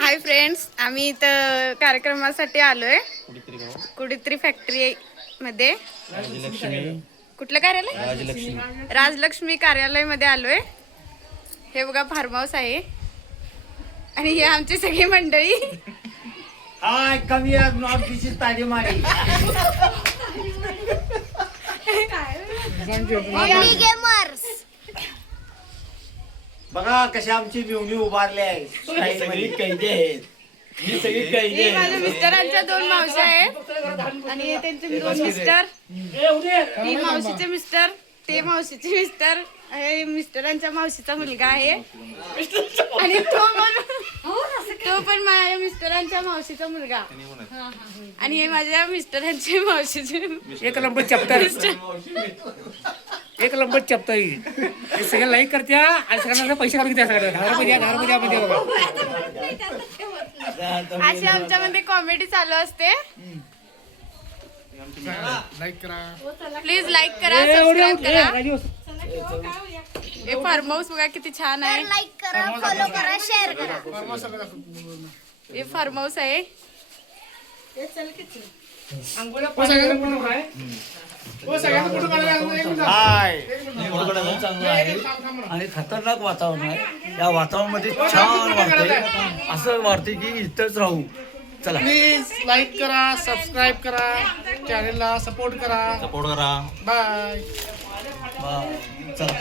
Hi friends, आम्ही इथं कार्यक्रमासाठी आलोय कुडीत्री फॅक्टरी मध्ये. कुठलं कार्यालय? राजलक्ष्मी कार्यालय मध्ये आलोय. हे बघा फार्म हाऊस आहे आणि हे आमची सगळी मंडळी. हाय कमी नॉट दिस ताडी मारी. बघा कशा आमची मिवणी उभारले आहे. सगळी कैदी आहेत. ही सगळी कैदी हे माझ्या मिस्टरांच्या 2 मावशी आहेत आणि त्यांचे 2 मिस्टर. ही मावशीचे मिस्टर, ते मावशीचे मिस्टर, हे मिस्टरांच्या मावशीचा मुलगा आहे आणि तो पण माझ्या मिस्टरांच्या मावशीचा मुलगा. आणि हे माझ्या मिस्टरांचे मावशीचे एक नंबर चॅप्टर, एक नंबर चॅप्टर. हे सगळं लाईक करत्या आणि सगळ्यांना पैसे काढून द्या. सगळ्या 10 रुपये द्या बघा. अशी आमच्यामध्ये कॉमेडी चालू असते. लाईक करा, प्लीज लाईक करा, सबस्क्राईब करा. हे फार्म हाऊस बघा किती छान आहे. लाईक करा, फॉलो करा, शेअर करा. हे फार्म हाऊस आहे. हाय चांगलं आहे आणि खतरनाक वातावरण आहे. या वातावरणामध्ये छान वाटतंय. असं वाटतंय की इथंच राहू. चला प्लीज लाईक करा, सबस्क्राईब करा, चॅनलला सपोर्ट करा. सपोर्ट करा. बाय. चला.